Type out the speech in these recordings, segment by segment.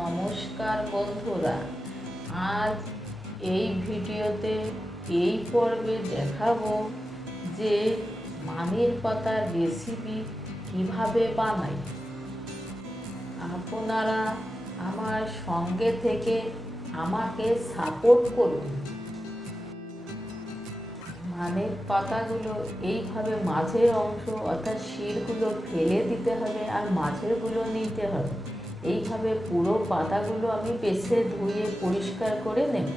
নমস্কার বন্ধুরা, আজ এই ভিডিওতে এই পর্বে দেখাবো যে মানের পাতার রেসিপি কিভাবে বানাই। আপনারা আমার সঙ্গে থেকে আমাকে সাপোর্ট করুন। মানের পাতাগুলো এইভাবে মাঝের অংশ অর্থাৎ শিরগুলো ফেলে দিতে হবে আর মাঝেরগুলো নিতে হবে। এইভাবে পুরো পাতাগুলো আমি বেছে ধুয়ে পরিষ্কার করে নেব।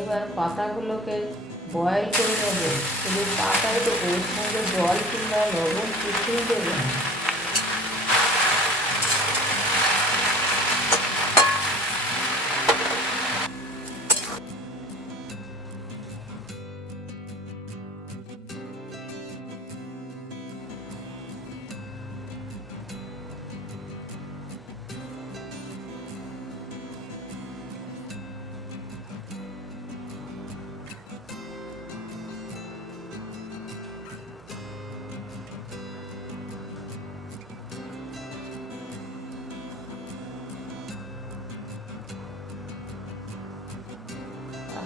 এবার পাতাগুলোকে বয়েল করে নেব। শুধু পাতায় তো ওর সঙ্গে জল কিংবা লবণ কিছুই দেবে না।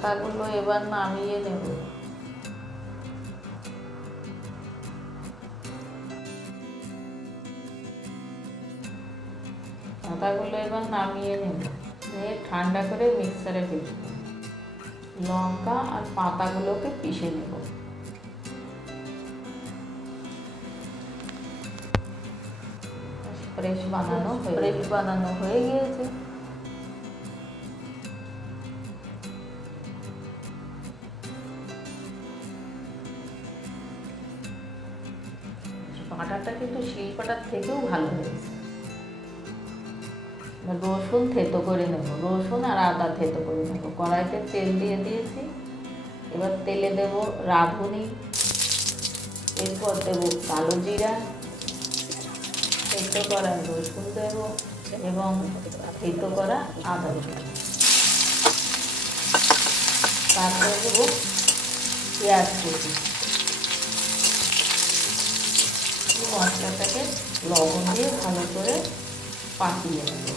পাতাগুলো এবার নামিয়ে নেব। পাতাগুলো এবার নামিয়ে নেব, নিয়ে ঠান্ডা করে মিক্সারে পিষব। লঙ্কা আর পাতাগুলোকে পিষে নেব। ফ্রেশ বানানো হয়ে গিয়েছে। বাটাটা কিন্তু শিলপাটার থেকেও ভালো হয়েছে। রসুন থেতো করে নেব, রসুন আর আদা থেতো করে নেব। কড়াইতে তেল দিয়ে দিয়েছি। এবার তেলে দেব রাঁধুনি, এরপর দেব কালো জিরা, থেতো করা রসুন দেব এবং থেতো করা আদা দেব। তারপরে দেব পেঁয়াজ কুচি। মশলাটাকে লবণ দিয়ে ভালো করে পাকিয়ে নেব।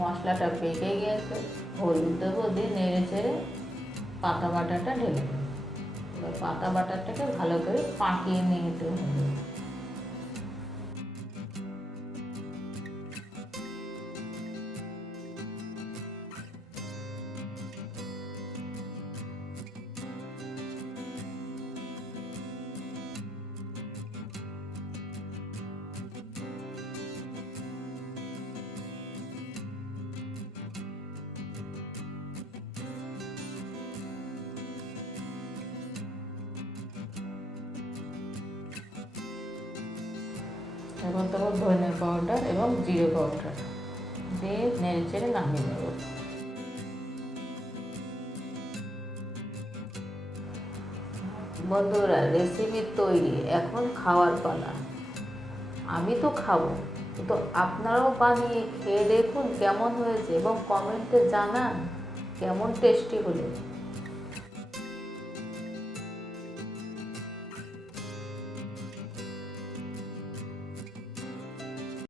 মশলাটা পেকে গিয়েছে, হলুদ দেবো, দিয়ে নেড়ে চেড়ে পাতা বাটাটা ঢেলে দেবো। এবার পাতা বাটাটাকে ভালো করে পাকিয়ে নিতে হবে। এবার দেবো ধনে পাউডার এবং জিরে পাউডার দিয়ে নেড়ে চেড়ে নামিয়ে নেব। বন্ধুরা, রেসিপি তৈরি, এখন খাওয়ার পালা। আমি তো খাবো, তো আপনারাও বানিয়ে খেয়ে দেখুন কেমন হয়েছে এবং কমেন্টে জানান কেমন টেস্টি হলো।